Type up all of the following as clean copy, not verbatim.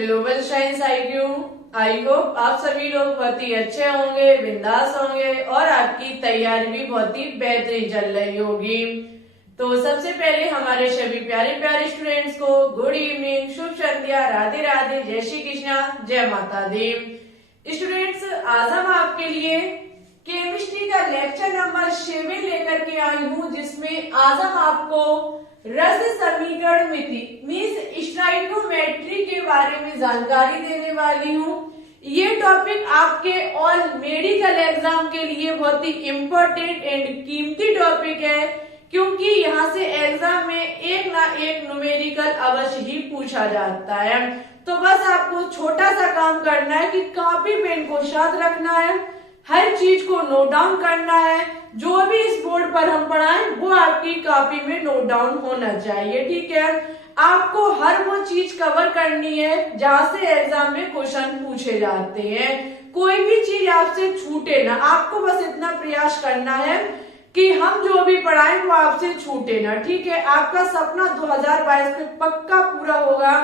Global science IQ। I hope आप सभी लोग बहुत ही अच्छे होंगे, बिंदास होंगे और आपकी तैयारी भी बहुत ही बेहतरीन चल रही होगी। तो सबसे पहले हमारे सभी प्यारे प्यारे स्टूडेंट्स को गुड इवनिंग, शुभ संध्या, राधे राधे, जय श्री कृष्णा, जय माता दी। स्टूडेंट्स, आज हम आपके लिए केमिस्ट्री का लेक्चर नंबर 7 लेकर के आई हूँ, जिसमें आज हम आपको रस समीकरण मिति मीन्स स्टोइकोमेट्री के बारे में जानकारी देने वाली हूँ। ये टॉपिक आपके ऑल मेडिकल एग्जाम के लिए बहुत ही इम्पोर्टेंट एंड कीमती टॉपिक है, क्योंकि यहाँ से एग्जाम में एक ना एक न्यूमेरिकल अवश्य ही पूछा जाता है। तो बस आपको छोटा सा काम करना है कि कॉपी पेन को साथ रखना है, हर चीज को नोट डाउन करना है। जो भी इस बोर्ड पर हम पढ़ाएं वो आपकी कॉपी में नोट डाउन होना चाहिए, ठीक है। आपको हर वो चीज कवर करनी है जहां से एग्जाम में क्वेश्चन पूछे जाते हैं। कोई भी चीज आपसे छूटे ना, आपको बस इतना प्रयास करना है कि हम जो भी पढ़ाएं वो आपसे छूटे ना, ठीक है। आपका सपना 2022 में पक्का पूरा होगा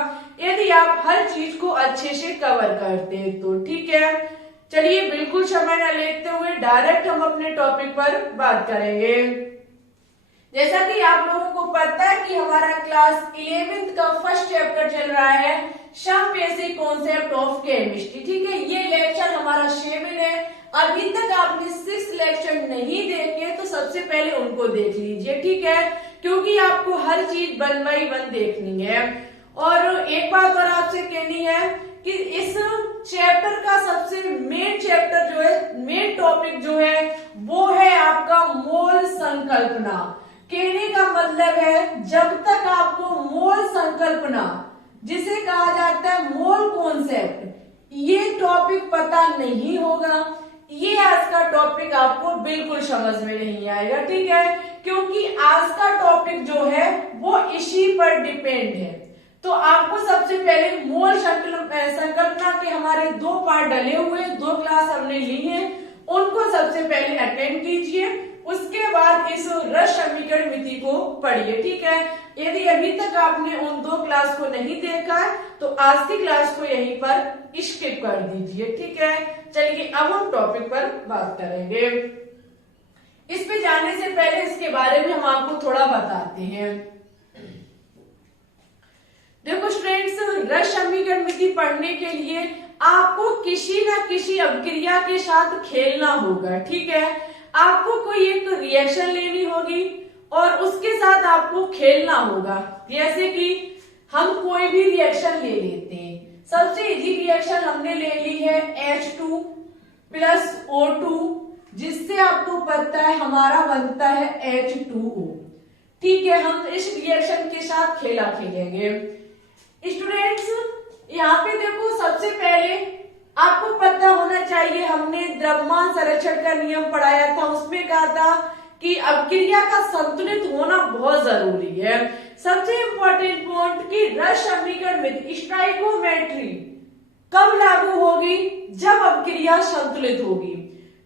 यदि आप हर चीज को अच्छे से कवर करते हैं तो, ठीक है। चलिए बिल्कुल समय न लेते हुए डायरेक्ट हम अपने टॉपिक पर बात करेंगे। जैसा कि आप लोगों को पता है कि हमारा क्लास 11th का फर्स्ट चैप्टर चल रहा है, some basic concept of chemistry, ठीक है। ये लेक्चर हमारा 7 है। अभी तक आपने 6 लेक्चर नहीं देखे तो सबसे पहले उनको देख लीजिए, ठीक है, क्योंकि आपको हर चीज 1 बाय 1 देखनी है। और एक बात और आपसे कहनी है कि इस चैप्टर का सबसे मेन चैप्टर जो है, मेन टॉपिक जो है वो है आपका मोल संकल्पना। कहने का मतलब है जब तक आपको मोल संकल्पना, जिसे कहा जाता है मोल कॉन्सेप्ट, ये टॉपिक पता नहीं होगा, ये आज का टॉपिक आपको बिल्कुल समझ में नहीं आएगा, ठीक है। क्योंकि आज का टॉपिक जो है वो इसी पर डिपेंड है। तो आपको सबसे पहले मोल संकल्पना के हमारे 2 पार्ट डले हुए, 2 क्लास हमने ली है, उनको सबसे पहले अटेंड कीजिए। उसके बाद इस रस समीकरण मिति को पढ़िए, ठीक है। यदि अभी तक आपने उन 2 क्लास को नहीं देखा तो आज की क्लास को यहीं पर स्किप कर दीजिए, ठीक है। चलिए अब हम टॉपिक पर बात करेंगे। इस पे जाने से पहले इसके बारे में हम आपको थोड़ा बताते हैं। देखो स्टूडेंट्स, रस समीकरण मिति पढ़ने के लिए आपको किसी न किसी अभिक्रिया के साथ खेलना होगा, ठीक है। आपको कोई एक रिएक्शन लेनी होगी और उसके साथ आपको खेलना होगा। जैसे कि हम कोई भी रिएक्शन ले लेते हैं। सबसे इजी रिएक्शन हमने ले ली है H2 + O2, जिससे आपको पता है हमारा बनता है H2O, ठीक है। हम इस रिएक्शन के साथ खेला खेलेंगे। स्टूडेंट्स, यहाँ पे देखो सबसे पहले आपको पता होना चाहिए, हमने द्रव्यमान संरक्षण का नियम पढ़ाया था, उसमें कहा था कि अभिक्रिया का संतुलित होना बहुत जरूरी है। सबसे इंपॉर्टेंट पॉइंट कि रस समीकरण में स्टोइकोमेट्री कब लागू होगी, जब अभिक्रिया संतुलित होगी।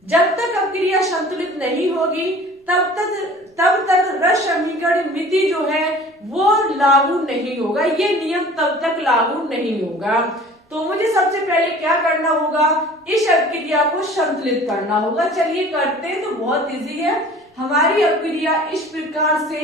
जब तक अभिक्रिया संतुलित नहीं होगी तब तक रस समीकरण मिति जो है वो लागू नहीं होगा, ये नियम तब तक लागू नहीं होगा। तो मुझे सबसे पहले क्या करना होगा, इस अभिक्रिया को संतुलित करना होगा। चलिए करते हैं, तो बहुत इजी है। हमारी अभिक्रिया इस प्रकार से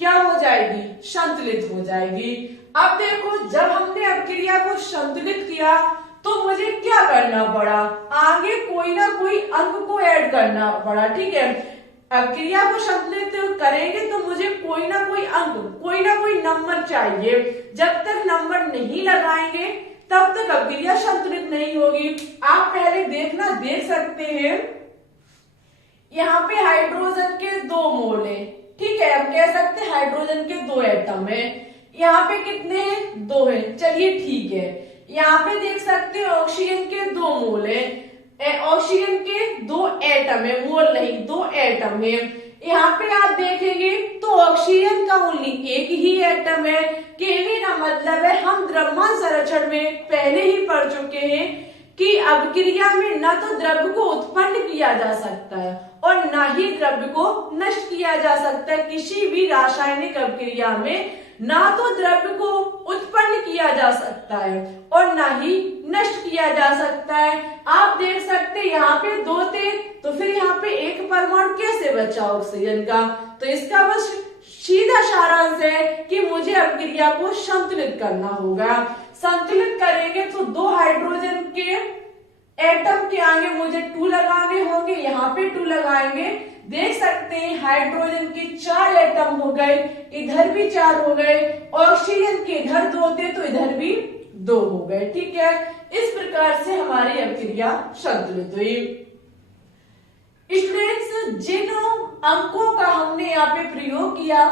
क्या हो जाएगी, संतुलित हो जाएगी। अब देखो, जब हमने अभिक्रिया को संतुलित किया तो मुझे क्या करना पड़ा, आगे कोई ना कोई अंक को ऐड करना पड़ा, ठीक है। अभिक्रिया को संतुलित करेंगे तो मुझे कोई ना कोई अंक, कोई ना कोई नंबर चाहिए। जब तक नंबर नहीं लगाएंगे तब तक अभिक्रिया संतुलित नहीं होगी। आप पहले देख सकते हैं, यहाँ पे हाइड्रोजन के 2 मोल है, ठीक है। हम कह सकते हैं हाइड्रोजन के 2 एटम है। यहाँ पे कितने हैं, 2 है, चलिए ठीक है। यहाँ पे देख सकते हैं ऑक्सीजन के 2 मोल है, ऑक्सीजन के 2 एटम है, मोल नहीं 2 एटम है। यहाँ पे आप देखेंगे तो ऑक्सीजन का ओनली एक ही एटम है। कहने का मतलब है हम द्रव्यमान संरक्षण में पहले ही पढ़ चुके हैं कि अभिक्रिया में न तो द्रव्य को उत्पन्न किया जा सकता है और न ही द्रव्य को नष्ट किया जा सकता है। किसी भी रासायनिक अभिक्रिया में ना तो द्रव्य को उत्पन्न किया जा सकता है और ना ही नष्ट किया जा सकता है। आप देख सकते हैं यहाँ पे 2 थे, तो फिर यहाँ पे एक परमाणु कैसे बचा ऑक्सीजन का। तो इसका बस सीधा सारांश है कि मुझे अभिक्रिया को संतुलित करना होगा। संतुलित करेंगे तो 2 हाइड्रोजन के एटम के आगे मुझे 2 लगाने होंगे, यहाँ पे 2 लगाएंगे। देख सकते हैं हाइड्रोजन के 4 एटम हो गए, इधर भी 4 हो गए, ऑक्सीजन के इधर 2 थे तो इधर भी 2 हो गए। ठीक है, इस प्रकार से हमारी अभिक्रिया संतुलित हुई। स्टूडेंट्स, जिन अंकों का हमने यहाँ पे प्रयोग किया,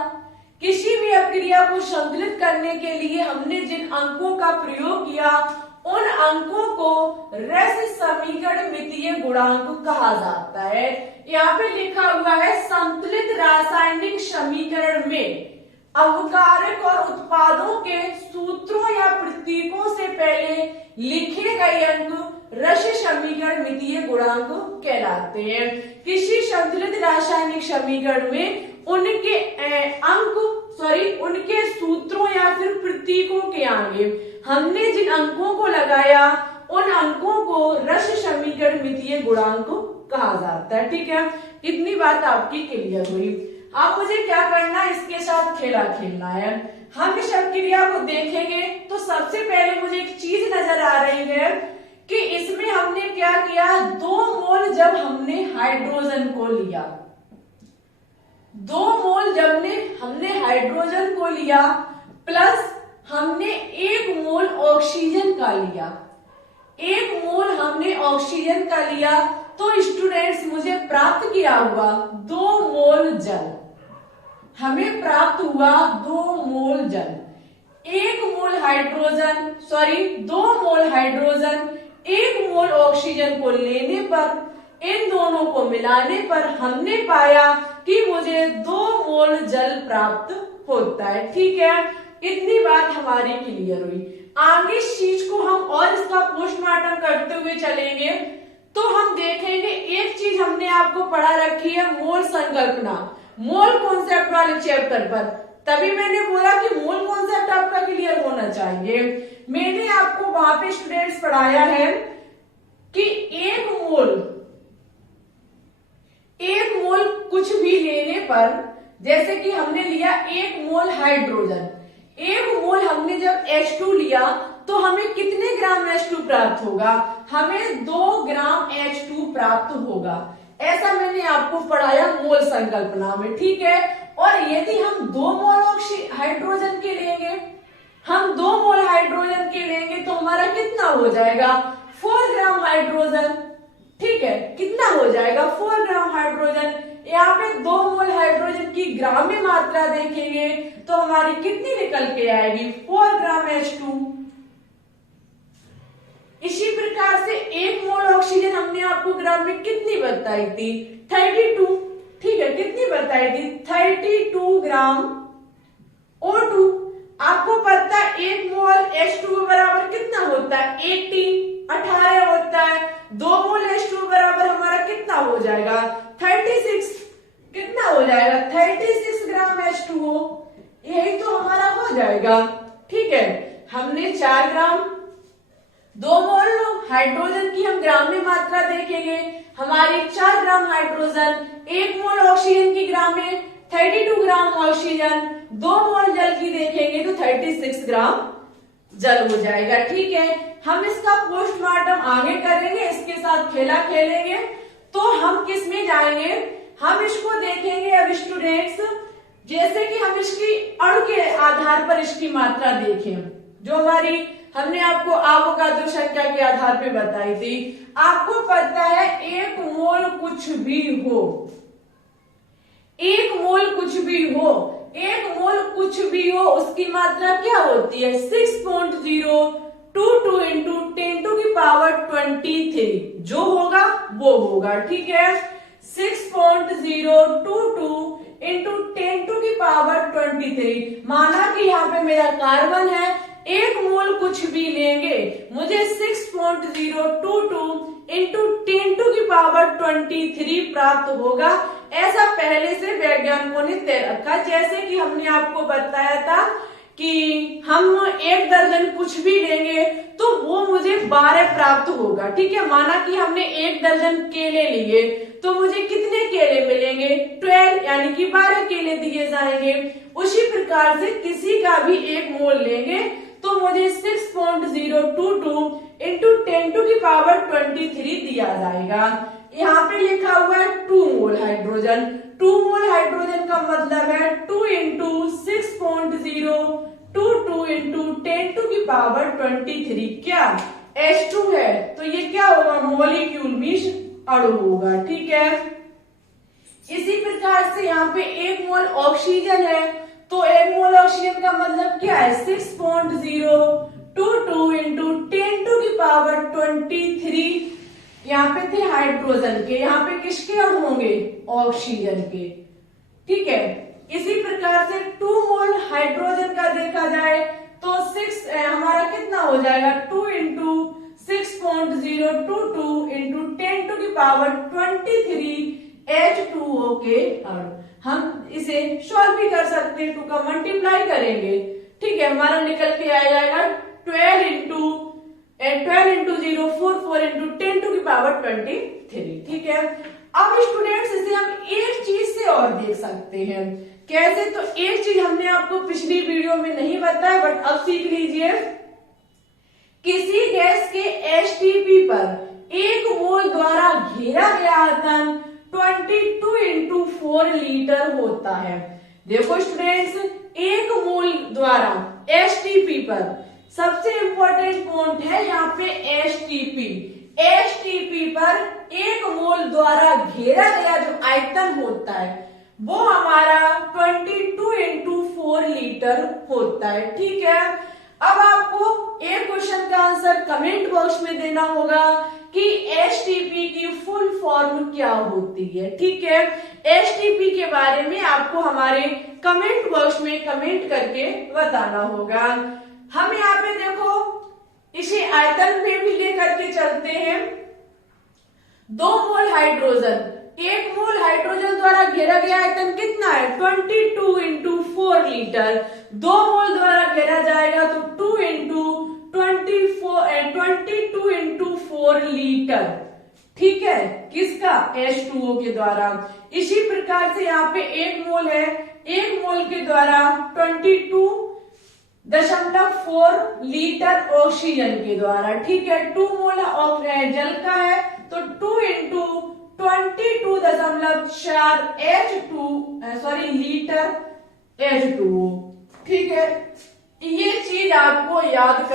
किसी भी अभिक्रिया को संतुलित करने के लिए हमने जिन अंकों का प्रयोग किया उन अंकों को रस समीकरण मितीय गुणांक कहा जाता है। यहाँ पे लिखा हुआ है संतुलित रासायनिक समीकरण में अवकारक और उत्पादों के सूत्रों या प्रतीकों से पहले लिखे गए अंक रस समीकरण मितीय गुणांक कहलाते हैं। किसी संतुलित रासायनिक समीकरण में उनके उनके सूत्रों या फिर प्रतीकों के आगे हमने जिन अंकों को लगाया उन अंकों को रस समीकरण मितीय गुणांक कहा जाता है। ठीक है, इतनी बात आपकी क्लियर हुई। अब मुझे क्या करना है, इसके साथ खेला खेलना है। हम इस अभिक्रिया को देखेंगे तो सबसे पहले मुझे एक चीज नजर आ रही है कि इसमें हमने क्या किया, 2 मोल जब हमने हाइड्रोजन को लिया, 2 मोल जब हमने हाइड्रोजन को लिया प्लस हमने 1 मोल ऑक्सीजन का लिया, 1 मोल हमने ऑक्सीजन का लिया, तो स्टूडेंट्स मुझे प्राप्त किया हुआ 2 मोल जल, हमें प्राप्त हुआ 2 मोल जल। 1 मोल हाइड्रोजन 2 मोल हाइड्रोजन 1 मोल ऑक्सीजन को लेने पर, इन दोनों को मिलाने पर हमने पाया कि मुझे 2 मोल जल प्राप्त होता है। ठीक है, इतनी बात हमारी क्लियर हुई। आगे इस चीज को हम और इसका पोस्टमार्टम करते हुए चलेंगे तो हम देखेंगे, एक चीज हमने आपको पढ़ा रखी है मोल संकल्पना, मोल कॉन्सेप्ट वाले चैप्टर पर। तभी मैंने बोला कि मोल कॉन्सेप्ट आपका क्लियर होना चाहिए। मैंने आपको वहां पे स्टूडेंट्स पढ़ाया है कि 1 मोल कुछ भी लेने पर, जैसे कि हमने लिया 1 मोल हाइड्रोजन, 1 मोल हमने जब H2 लिया तो हमें कितने ग्राम H2 प्राप्त होगा, हमें 2 ग्राम H2 प्राप्त होगा। ऐसा मैंने आपको पढ़ाया मोल संकल्पना में। ठीक है, और यदि हम 2 मोल हाइड्रोजन के लेंगे, हम 2 मोल हाइड्रोजन के लेंगे तो हमारा कितना हो जाएगा, 4 ग्राम हाइड्रोजन। ठीक है, कितना हो जाएगा, 4 ग्राम हाइड्रोजन। यहाँ पे 2 मोल हाइड्रोजन की ग्राम में मात्रा देखेंगे तो हमारी कितनी निकल के आएगी, 4 ग्राम H2। इसी प्रकार से 1 मोल ऑक्सीजन हमने आपको ग्राम में कितनी बताई थी, 32। ठीक है, कितनी बताई थी, 32 ग्राम O2। आपको पता है 1 मोल H2 बराबर कितना होता है, 18 होता है। 2 मोल H2 बराबर हमारा कितना हो जाएगा, 36। कितना हो जाएगा, 36 ग्राम H2O। यही तो हमारा हो जाएगा। ठीक है, हमने 4 ग्राम 2 मोल हाइड्रोजन की हम ग्राम में मात्रा देखेंगे, हमारी 4 ग्राम हाइड्रोजन, 1 मोल ऑक्सीजन की ग्राम में 32 ग्राम ऑक्सीजन, 2 मोल जल की देखेंगे तो 36 ग्राम जल हो जाएगा। ठीक है, हम इसका पोस्टमार्टम आगे करेंगे, इसके साथ खेला खेलेंगे। तो हम किस में जाएंगे, हम इसको देखेंगे अब स्टूडेंट्स, जैसे कि हम इसकी अणु के आधार पर इसकी मात्रा देखें, जो हमारी हमने आपको अवोगाद्रो संख्या के आधार पे बताई थी। आपको पता है 1 मोल कुछ भी हो, 1 मोल कुछ भी हो, 1 मोल कुछ भी हो, उसकी मात्रा क्या होती है, 6.022 इंटू 10⁻23। जो होगा वो होगा। ठीक है, 6.022 इंटू 10⁻23। माना कि यहाँ पे मेरा कार्बन है, 1 मोल कुछ भी लेंगे मुझे 6.022 इंटू 10⁻23 प्राप्त होगा। ऐसा पहले से वैज्ञानिकों ने तय रखा। जैसे कि हमने आपको बताया था कि हम 1 दर्जन कुछ भी लेंगे तो वो मुझे 12 प्राप्त होगा। ठीक है, माना कि हमने 1 दर्जन केले लिए तो मुझे कितने केले मिलेंगे? 12, यानी कि 12 केले दिए जाएंगे। उसी प्रकार से किसी का भी 1 मोल लेंगे तो मुझे 6.022 इंटू 10⁻23 दिया जाएगा। यहाँ पे लिखा हुआ है 2 मोल हाइड्रोजन। 2 मोल हाइड्रोजन का मतलब है 2 इंटू 6.022 इंटू 10⁻23। क्या H2 है तो ये क्या होगा? मॉलिक्यूल मीन्स अणु होगा। ठीक है, इसी प्रकार से यहाँ पे 1 मोल ऑक्सीजन है तो 1 मोल ऑक्सीजन का मतलब क्या है? 6.022 इंटू 10⁻23। यहाँ पे थे हाइड्रोजन के, यहाँ पे किसके अणु होंगे? ऑक्सीजन के। ठीक है, इसी प्रकार से 2 मोल हाइड्रोजन का देखा जाए तो 6 हमारा कितना हो जाएगा? 2 इंटू 6.022 इंटू 10⁻23 H2O के अणु। हम इसे सॉल्व भी कर सकते हैं, 2 का मल्टीप्लाई करेंगे। ठीक है, हमारा निकल के आ जाएगा 12 इंटू 0 4 इंटू 10⁻23। ठीक है, अब स्टूडेंट्स इसे हम एक चीज से और देख सकते हैं। कैसे? तो एक चीज हमने आपको पिछली वीडियो में नहीं बताया बट अब सीख लीजिए। किसी गैस के एचटीपी पर 1 मोल द्वारा घेरा गया आयतन 22 इंटू 4 लीटर होता है। देखो स्टूडेंट्स, 1 मोल द्वारा एचटीपी पर, सबसे इंपॉर्टेंट पॉइंट है यहाँ पे एचटीपी। एचटीपी पर 1 मोल द्वारा घेरा गया जो आयतन होता है वो हमारा 22 इंटू 4 लीटर होता है। ठीक है, अब आपको एक क्वेश्चन का आंसर कमेंट बॉक्स में देना होगा कि एचटीपी की फुल फॉर्म क्या होती है। ठीक है, एचटीपी के बारे में आपको हमारे कमेंट बॉक्स में कमेंट करके बताना होगा। हम यहाँ पे देखो इसे आयतन में भी लेकर के चलते हैं। 2 मोल हाइड्रोजन, 1 मोल हाइड्रोजन द्वारा घेरा गया आयतन कितना है? 22 इंटू 4 लीटर। 2 मोल द्वारा घेरा जाएगा तो 2 इंटू 22 इंटू 4 लीटर। ठीक है, किसका? H2O के द्वारा। इसी प्रकार से यहाँ पे 1 मोल है, 1 मोल के द्वारा 22.4 लीटर ऑक्सीजन के द्वारा। ठीक है, 2 मोल जल का है तो 2 इंटू 22.4 लीटर H2O। ठीक है, ये चीज आपको याद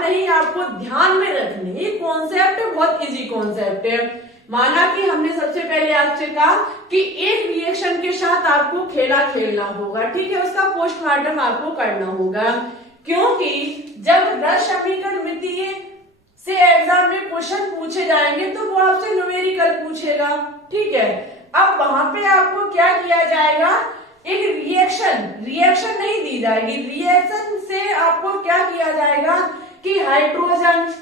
नहीं, आपको ध्यान में रखनी। ये कॉन्सेप्ट बहुत इजी कॉन्सेप्ट है। माना कि हमने सबसे पहले आपसे कहा कि एक रिएक्शन के साथ आपको खेला खेलना होगा। ठीक है, उसका पोस्टमार्टम आपको करना होगा, क्योंकि जब रस समीकरण मितीय से एग्जाम में क्वेश्चन पूछे जाएंगे तो वो आपसे न्यूमेरिकल पूछेगा। ठीक है, अब वहां पे आपको क्या किया जाएगा? एक रिएक्शन नहीं दी जाएगी। रिएक्शन से आपको क्या किया जाएगा कि हाइड्रोजन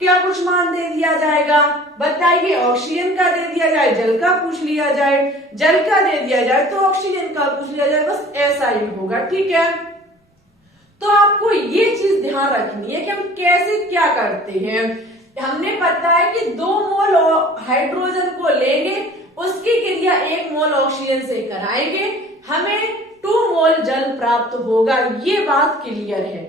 क्या कुछ मान दे दिया जाएगा, बताइए। ऑक्सीजन का दे दिया जाए, जल का पूछ लिया जाए, जल का दे दिया जाए तो ऑक्सीजन का पूछ लिया जाए, बस ऐसा ही होगा। ठीक है, तो आपको ये चीज ध्यान रखनी है कि हम कैसे क्या करते हैं। हमने पता है कि 2 मोल हाइड्रोजन को लेंगे, उसकी क्रिया 1 मोल ऑक्सीजन से कराएंगे, हमें 2 मोल जल प्राप्त होगा। ये बात क्लियर है।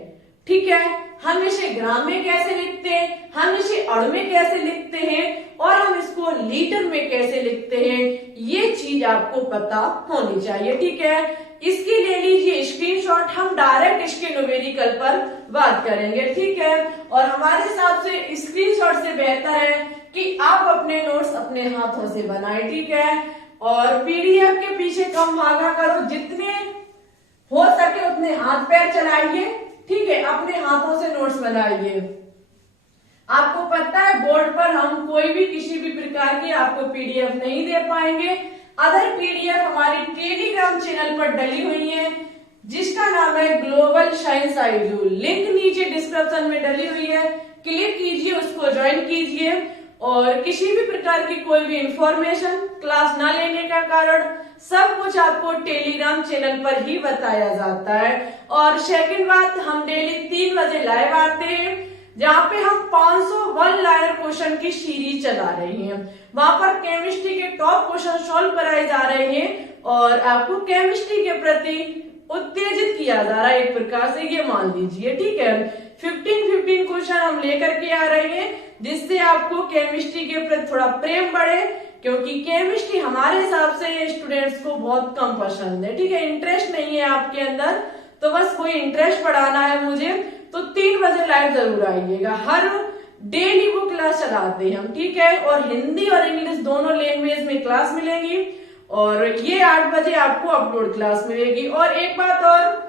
ठीक है, हम इसे ग्राम में कैसे लिखते हैं, हम इसे अणु में कैसे लिखते हैं और हम इसको लीटर में कैसे लिखते हैं, ये चीज आपको पता होनी चाहिए। ठीक है, इसकी ले लीजिए स्क्रीनशॉट, हम डायरेक्ट इसके न्यूमेरिकल पर बात करेंगे। ठीक है, और हमारे हिसाब से स्क्रीनशॉट से बेहतर है कि आप अपने नोट्स अपने हाथों से बनाएं। ठीक है, और पीडीएफ के पीछे कम भागा करो, जितने हो सके उतने हाथ पैर चलाइए। ठीक है, अपने हाथों से नोट्स बनाइए। आपको पता है बोर्ड पर हम कोई भी किसी भी प्रकार की आपको पीडीएफ नहीं दे पाएंगे। अदर पीडीएफ हमारी टेलीग्राम चैनल पर डली हुई है, जिसका नाम है ग्लोबल साइंस आइजूल। लिंक नीचे डिस्क्रिप्शन में डली हुई है, क्लिक कीजिए, उसको ज्वाइन कीजिए और किसी भी प्रकार की कोई भी इंफॉर्मेशन क्लास ना लेने का कारण सब कुछ आपको टेलीग्राम चैनल पर ही बताया जाता है। और सेकंड बात, हम डेली 3 बजे लाइव आते हैं जहाँ पे हम 501 लाइनर क्वेश्चन की सीरीज चला रहे हैं। वहां पर केमिस्ट्री के टॉप क्वेश्चन सॉल्व कराए जा रहे हैं और आपको केमिस्ट्री के प्रति उत्तेजित किया जा रहा है एक प्रकार से, ये मान लीजिए, ठीक है। 15 क्वेश्चन हम लेकर के आ रहे हैं जिससे आपको केमिस्ट्री के प्रति थोड़ा प्रेम बढ़े, क्योंकि केमिस्ट्री हमारे हिसाब से स्टूडेंट्स को बहुत कम पसंद है, ठीक है। इंटरेस्ट नहीं है आपके अंदर, तो बस कोई इंटरेस्ट बढ़ाना है मुझे, तो 3 बजे लाइव जरूर आइएगा। हर डेली वो क्लास चलाते हैं हम, ठीक है। और हिंदी और इंग्लिश दोनों लैंग्वेज में क्लास मिलेंगी और ये 8 बजे आपको अपलोड क्लास मिलेगी। और एक बात और,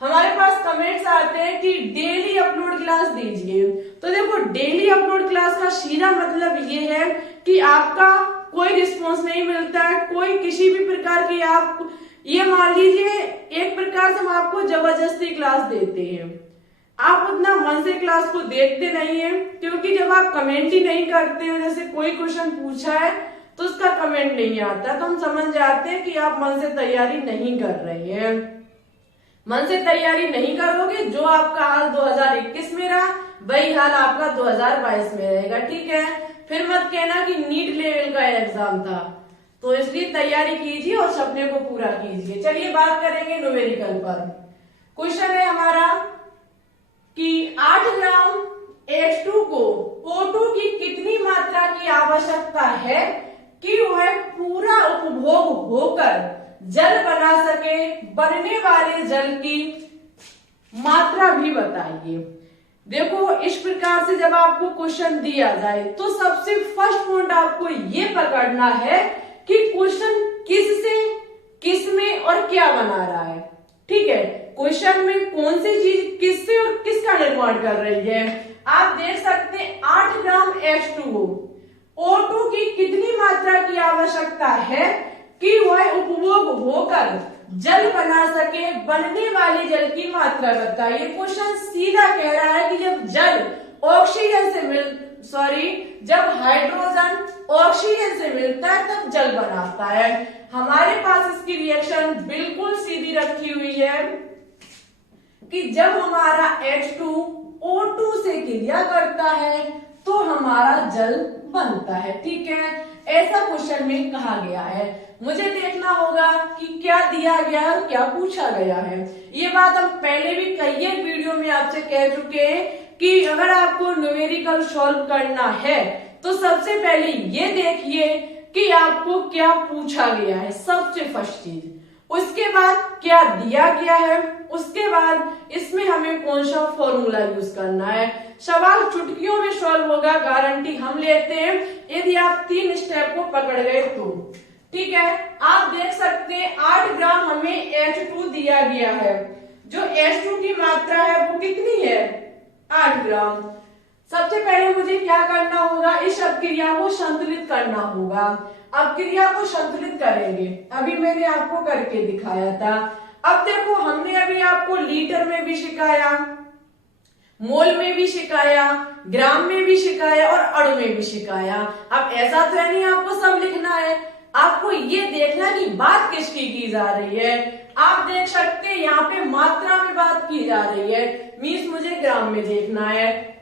हमारे पास कमेंट्स आते हैं कि डेली अपलोड क्लास दीजिए, तो देखो डेली अपलोड क्लास का सीधा मतलब ये है कि आपका कोई रिस्पॉन्स नहीं मिलता है, कोई किसी भी प्रकार की, आप ये मान लीजिए एक प्रकार से हम आपको जबरदस्ती क्लास देते हैं, आप उतना मन से क्लास को देखते नहीं है, क्योंकि जब आप कमेंट ही नहीं करते हो, जैसे कोई क्वेश्चन पूछा है तो उसका कमेंट नहीं आता, तो हम समझ जाते हैं कि आप मन से तैयारी नहीं कर रहे हैं। मन से तैयारी नहीं करोगे, जो आपका हाल 2021 में रहा वही हाल आपका 2022 में रहेगा, ठीक है। फिर मत कहना कि नीट लेवल का एग्जाम था, तो इसलिए तैयारी कीजिए और सपने को पूरा कीजिए। चलिए बात करेंगे न्यूमेरिकल पर। क्वेश्चन है हमारा कि 8 ग्राम H2 को O2 की कितनी मात्रा की आवश्यकता है कि वह पूरा उपभोग होकर जल बना सके, बनने वाले जल की मात्रा भी बताइए। देखो इस प्रकार से जब आपको क्वेश्चन दिया जाए तो सबसे फर्स्ट पॉइंट आपको ये पकड़ना है कि क्वेश्चन किससे, किसमें और क्या बना रहा है, ठीक है। क्वेश्चन में कौन सी चीज किससे और किसका निर्माण कर रही है। आप देख सकते हैं 8 ग्राम H2O, O2 की कितनी मात्रा की आवश्यकता है कि वह उपभोग होकर जल बना सके, बनने वाली जल की मात्रा बताइए। क्वेश्चन सीधा कह रहा है कि जब जल ऑक्सीजन से जब हाइड्रोजन ऑक्सीजन से मिलता है तब जल बनाता है। हमारे पास इसकी रिएक्शन बिल्कुल सीधी रखी हुई है कि जब हमारा H2 O2 से क्रिया करता है तो हमारा जल बनता है, ठीक है। ऐसा क्वेश्चन में कहा गया है। मुझे देखना होगा कि क्या दिया गया है और क्या पूछा गया है। ये बात हम पहले भी कई एक वीडियो में आपसे कह चुके हैं कि अगर आपको न्यूमेरिकल सॉल्व करना है तो सबसे पहले ये देखिए कि आपको क्या पूछा गया है, सबसे फर्स्ट चीज। उसके बाद क्या दिया गया है, उसके बाद इसमें हमें कौन सा फॉर्मूला यूज करना है। सवाल चुटकियों में सॉल्व होगा, गारंटी हम लेते हैं, यदि आप 3 स्टेप को पकड़ गए तो, ठीक है। आप देख सकते हैं 8 ग्राम हमें H2 दिया गया है, जो H2 की मात्रा है वो कितनी है, 8 ग्राम। सबसे पहले मुझे क्या करना होगा, इस अपक्रिया को संतुलित करना होगा। अपक्रिया को संतुलित करेंगे, अभी मैंने आपको करके दिखाया था। अब देखो हमने अभी आपको लीटर में भी सिखाया, मोल में भी सिखाया, ग्राम में भी सिखाया और अणु में भी सिखाया। अब ऐसा तो नहीं आपको सब लिखना है, आपको ये देखना कि बात किसकी की जा रही है। आप देख सकते हैं यहाँ पे मात्रा में बात की जा रही है, मीन्स मुझे ग्राम में देखना है।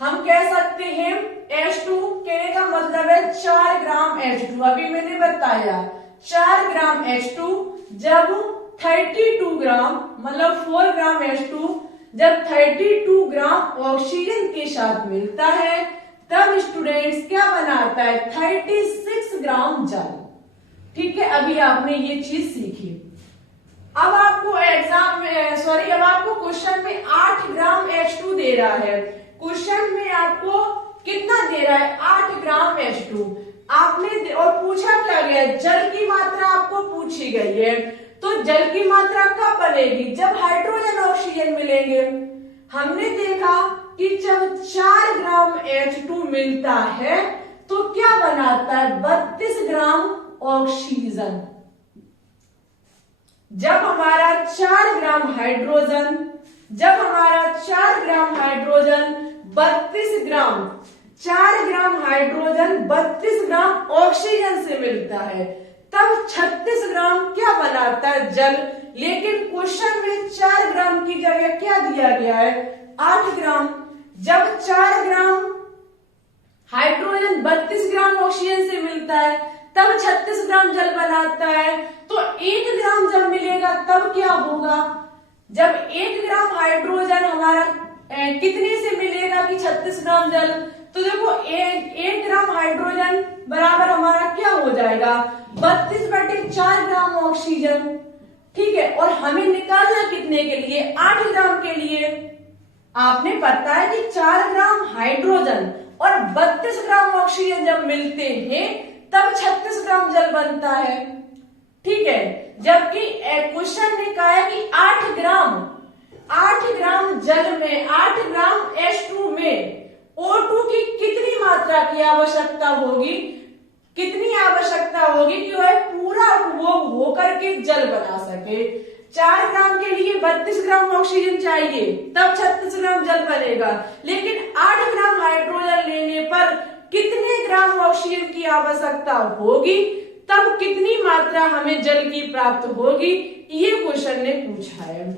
हम कह सकते हैं H2 कहने का मतलब है 4 ग्राम H2। अभी मैंने बताया 4 ग्राम H2 जब 32 ग्राम मतलब 4 ग्राम H2 जब 32 ग्राम ऑक्सीजन के साथ मिलता है तब स्टूडेंट्स क्या बनाता है, 36 ग्राम जल, ठीक है। अभी आपने ये चीज सीखी। अब आपको एग्जाम में अब आपको क्वेश्चन में 8 ग्राम H2 दे रहा है, क्वेश्चन में आपको कितना दे रहा है, 8 ग्राम H2। आपने और पूछा क्या गया, जल की मात्रा आपको पूछी गई है, तो जल की मात्रा कब बनेगी, जब हाइड्रोजन ऑक्सीजन मिलेंगे। हमने देखा कि जब 4 ग्राम H2 मिलता है तो क्या बनाता है, 32 ग्राम ऑक्सीजन। जब हमारा 4 ग्राम हाइड्रोजन 32 ग्राम 4 ग्राम हाइड्रोजन 32 ग्राम ऑक्सीजन से मिलता है, तब 36 ग्राम क्या बनाता है? जल। लेकिन क्वेश्चन में 4 ग्राम की जगह क्या दिया गया है? 8 ग्राम। जब 4 ग्राम हाइड्रोजन 32 ग्राम ऑक्सीजन से मिलता है, तब 36 ग्राम जल बनाता है। तो 1 ग्राम जब मिलेगा तब क्या होगा? जब 1 ग्राम हाइड्रोजन हमारा कितने से मिलेगा कि 36 ग्राम जल? तो देखो 1 ग्राम हाइड्रोजन बराबर हमारा क्या हो जाएगा? 32/4 ग्राम ऑक्सीजन। ठीक है, और हमें निकालना कितने के लिए? 8 ग्राम के लिए। आपने पता है कि 4 ग्राम हाइड्रोजन और 32 ग्राम ऑक्सीजन जब मिलते हैं तब 36 ग्राम जल बनता है। ठीक है, जबकि क्वेश्चन ने कहा है कि 8 ग्राम जल में 8 ग्राम H2 में O2 की कितनी मात्रा की आवश्यकता होगी? कितनी आवश्यकता होगी कि वह पूरा उपभोग होकर के जल बना सके? 4 ग्राम के लिए 32 ग्राम ऑक्सीजन चाहिए, तब 36 ग्राम जल बनेगा। लेकिन 8 ग्राम हाइड्रोजन लेने पर कितने ग्राम ऑक्सीजन की आवश्यकता होगी, तब कितनी मात्रा हमें जल की प्राप्त होगी? ये क्वेश्चन ने पूछा है।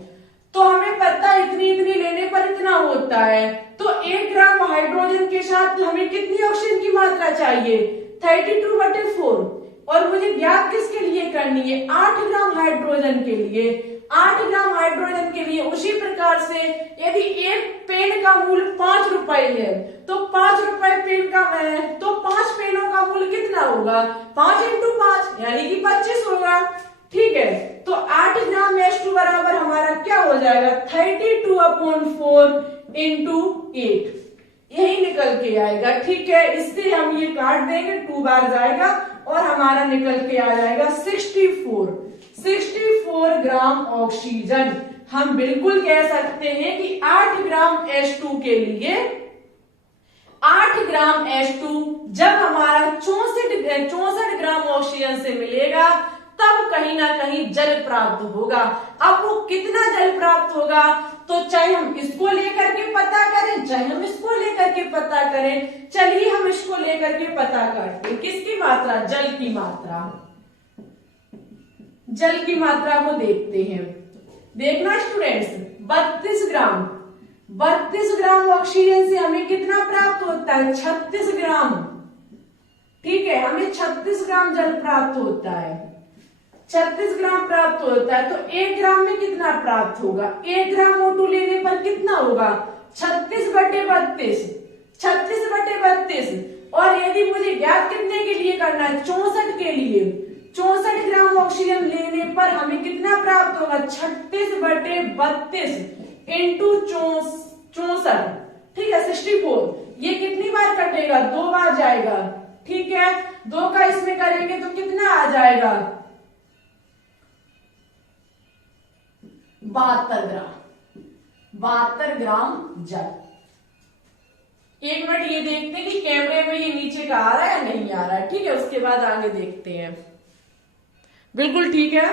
तो हमें पता है इतनी लेने पर इतना होता है। तो 1 ग्राम हाइड्रोजन के साथ हमें कितनी ऑक्सीजन की मात्रा चाहिए? 32/4। और मुझे ज्ञात किसके लिए करनी है? 8 ग्राम हाइड्रोजन के लिए। 8 ग्राम हाइड्रोजन के लिए उसी प्रकार से यदि एक पेन का मूल्य 5 रुपए है तो 5 रुपए पेन का है, तो 5 पेनों का मूल्य कितना होगा? 5 × 5 यानी कि 25 होगा। ठीक है, तो 8 ग्राम H2 बराबर हमारा क्या हो जाएगा? 32/4 × 8, यही निकल के आएगा। ठीक है, इससे हम ये काट देंगे, 2 बार जाएगा और हमारा निकल के आ जाएगा 64 ग्राम ऑक्सीजन। हम बिल्कुल कह सकते हैं कि 8 ग्राम H2 के लिए 8 ग्राम H2 जब हमारा 64 ग्राम ऑक्सीजन से मिलेगा तब कहीं ना कहीं जल प्राप्त होगा। अब वो कितना जल प्राप्त होगा, तो चाहे हम इसको लेकर के पता करें, चाहे हम इसको लेकर के पता करें। चलिए हम इसको लेकर के पता करते हैं। किसकी मात्रा? जल की मात्रा। जल की मात्रा को देखते हैं। देखना स्टूडेंट्स, 32 ग्राम ऑक्सीजन से हमें कितना प्राप्त होता है? 36 ग्राम। ठीक है, हमें 36 ग्राम जल प्राप्त होता है। 36 ग्राम प्राप्त होता है, तो 1 ग्राम में कितना प्राप्त होगा? 1 ग्राम O2 लेने पर कितना होगा? 36/32। 36/32। और यदि मुझे ज्ञात कितने के लिए करना है? 64 के लिए। 64 ग्राम ऑक्सीजन लेने पर हमें कितना प्राप्त होगा? 36/32 × 64। ठीक है, 64। ये कितनी बार कटेगा? 2 बार जाएगा। ठीक है, 2 का इसमें करेंगे तो कितना आ जाएगा? 72 ग्राम जल। 1 मिनट ये देखते हैं कि कैमरे में ये नीचे का आ रहा है या नहीं आ रहा है। ठीक है, उसके बाद आगे देखते हैं। बिल्कुल ठीक है।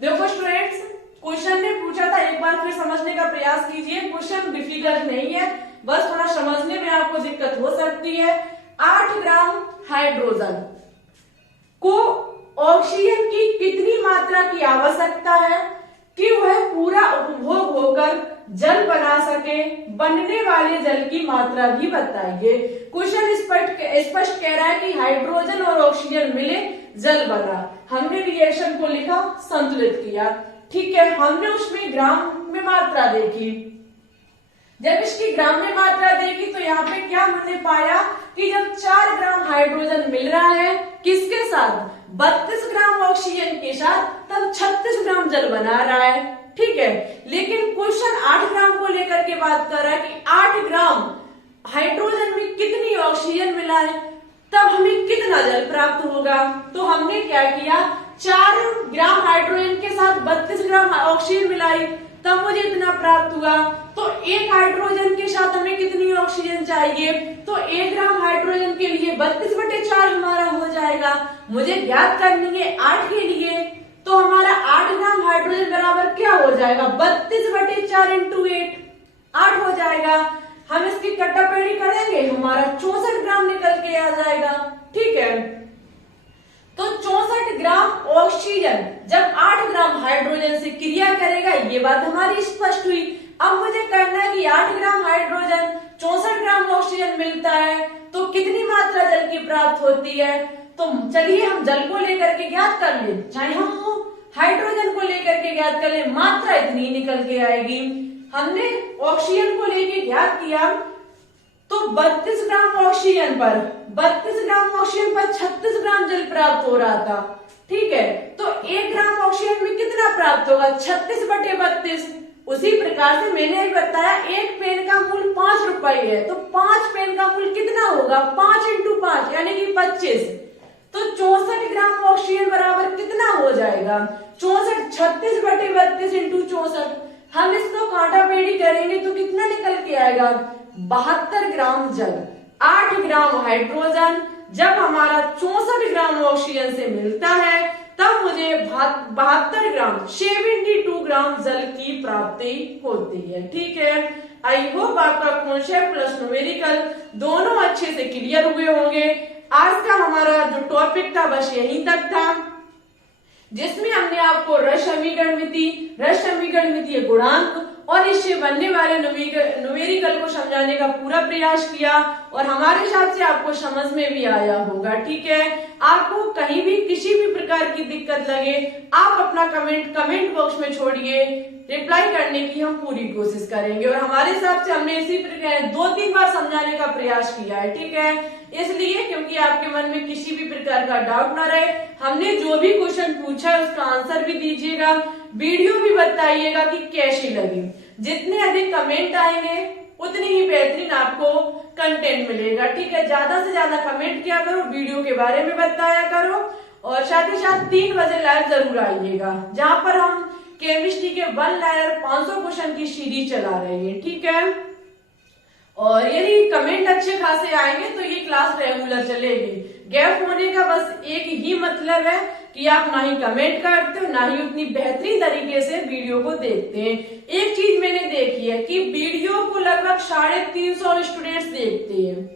देखो स्टूडेंट्स, क्वेश्चन ने पूछा था, एक बार फिर समझने का प्रयास कीजिए। क्वेश्चन डिफिकल्ट नहीं है, बस थोड़ा समझने में आपको दिक्कत हो सकती है। 8 ग्राम हाइड्रोजन को ऑक्सीजन की कितनी मात्रा की आवश्यकता है कि वह पूरा उपभोग होकर जल बना सके? बनने वाले जल की मात्रा भी बताइए। क्वेश्चन स्पष्ट कह रहा है कि हाइड्रोजन और ऑक्सीजन मिले जल बना। हमने रिएक्शन को लिखा, संतुलित किया। ठीक है, हमने उसमें ग्राम में मात्रा देखी। जब इसकी ग्राम में मात्रा देखी तो यहाँ पे क्या हमने पाया कि जब 4 ग्राम हाइड्रोजन मिल रहा है किसके साथ? 32 ग्राम ऑक्सीजन के साथ, तब 36 ग्राम जल बना रहा है। ठीक है, लेकिन क्वेश्चन 8 ग्राम को लेकर के बात कर रहा है कि 8 ग्राम हाइड्रोजन में कितनी ऑक्सीजन मिला है, तब हमें कितना जल प्राप्त होगा। तो हमने क्या किया, 4 ग्राम हाइड्रोजन के साथ 32 ग्राम ऑक्सीजन मिलाई, तब मुझे इतना प्राप्त हुआ। तो 1 हाइड्रोजन के साथ हमें कितनी ऑक्सीजन चाहिए? तो 1 ग्राम हाइड्रोजन के लिए 32/4 हमारा हो जाएगा। मुझे ज्ञात करनी है 8 के लिए, तो हमारा 8 ग्राम हाइड्रोजन बराबर क्या हो जाएगा? 32/4 × 8 हो जाएगा। हम इसकी कट्टापेड़ी करेंगे, हमारा 64 आ जाएगा। ठीक है, तो 64 ग्राम ऑक्सीजन जब 8 ग्राम हाइड्रोजन से क्रिया करेगा, ये बात हमारी स्पष्ट हुई। अब मुझे करना है कि 8 ग्राम हाइड्रोजन 64 ग्राम ऑक्सीजन मिलता है तो कितनी मात्रा जल की प्राप्त होती है। तो चलिए हम जल को लेकर के ज्ञात कर ले, चाहे हम हाइड्रोजन को लेकर के ज्ञात कर ले, मात्रा इतनी निकल के आएगी। हमने ऑक्सीजन को लेके ज्ञात किया तो 32 ग्राम ऑक्सीजन पर 36 ग्राम जल प्राप्त हो रहा था। ठीक है, तो 1 ग्राम ऑक्सीजन में कितना प्राप्त होगा, 36/32। उसी प्रकार से मैंने बताया एक पेन का मूल्य 5 रुपए है, तो 5 पेन का मूल्य कितना होगा, 5 × 5 यानी कि 25। तो 64 ग्राम ऑक्सीजन बराबर कितना हो जाएगा, 36 × 64। हम इसको कांटापेडी करेंगे तो कितना निकल के आएगा, 72 ग्राम जल। 8 ग्राम हाइड्रोजन जब हमारा 64 ग्राम ऑक्सीजन से मिलता है तब मुझे 72 ग्राम 72 ग्राम जल की प्राप्ति होती है। ठीक है, आई होप आपका कॉन्सेप्ट प्लस न्यूमेरिकल दोनों अच्छे से क्लियर हुए होंगे। आज का हमारा जो टॉपिक था बस यहीं तक था, जिसमें हमने आपको रस समीकरण गुणांक और इससे बनने वाले न्यूमेरिकल को समझाने का पूरा प्रयास किया और हमारे हिसाब से आपको समझ में भी आया होगा। ठीक है, आपको कहीं भी किसी भी प्रकार की दिक्कत लगे आप अपना कमेंट बॉक्स में छोड़िए, रिप्लाई करने की हम पूरी कोशिश करेंगे। और हमारे हिसाब से हमने इसी प्रकार 2-3 बार समझाने का प्रयास किया है। ठीक है, इसलिए क्योंकि आपके मन में किसी भी प्रकार का डाउट ना रहे, हमने जो भी क्वेश्चन पूछा है उसका आंसर भी दीजिएगा, वीडियो भी बताइएगा कि कैसी लगी। जितने अधिक कमेंट आएंगे उतनी ही बेहतरीन आपको कंटेंट मिलेगा। ठीक है, ज्यादा से ज्यादा कमेंट किया करो, वीडियो के बारे में बताया करो और साथ ही साथ 3 बजे लाइव जरूर आइएगा, जहां पर हम केमिस्ट्री के 1 लायर 500 क्वेश्चन की सीरीज चला रहे हैं। ठीक है, और यदि कमेंट अच्छे खासे आएंगे तो ये क्लास रेगुलर चलेगी। गैप होने का बस एक ही मतलब है कि आप ना ही कमेंट करते हो ना ही उतनी बेहतरीन तरीके से वीडियो को देखते हैं। एक चीज मैंने देखी है कि वीडियो को लगभग 350 स्टूडेंट्स देखते हैं,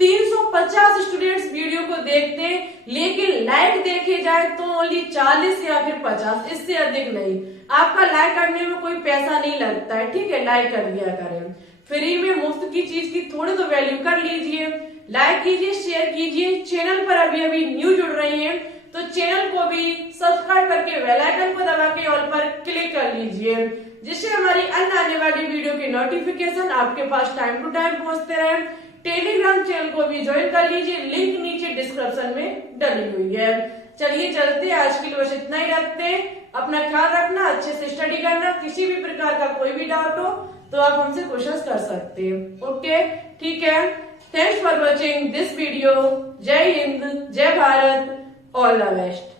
350 स्टूडेंट्स वीडियो को देखते हैं, लेकिन लाइक देखे जाए तो ओनली 40 या फिर 50, इससे अधिक नहीं। आपका लाइक करने में कोई पैसा नहीं लगता है। ठीक है, लाइक कर दिया करें, फ्री में मुफ्त की चीज की थोड़ी तो वैल्यू कर लीजिए। लाइक कीजिए, शेयर कीजिए। चैनल पर अभी न्यू जुड़ रही हैं तो चैनल को भी सब्सक्राइब करके बेल आइकन को दबा के ऑल पर क्लिक कर लीजिए, जिससे हमारी अन्य आने वाली वीडियो की नोटिफिकेशन आपके पास टाइम टू टाइम पहुंचते रहे। टेलीग्राम चैनल को भी ज्वाइन कर लीजिए, लिंक नीचे डिस्क्रिप्शन में डली हुई है। चलिए चलते, आज के लिए बस इतना ही रखते हैं। अपना ख्याल रखना, अच्छे से स्टडी करना, किसी भी प्रकार का कोई भी डाउट हो तो आप हमसे क्वेश्चन कर सकते हैं। ओके, ठीक है, thanks for watching this video. जय हिंद, जय भारत, ऑल द बेस्ट।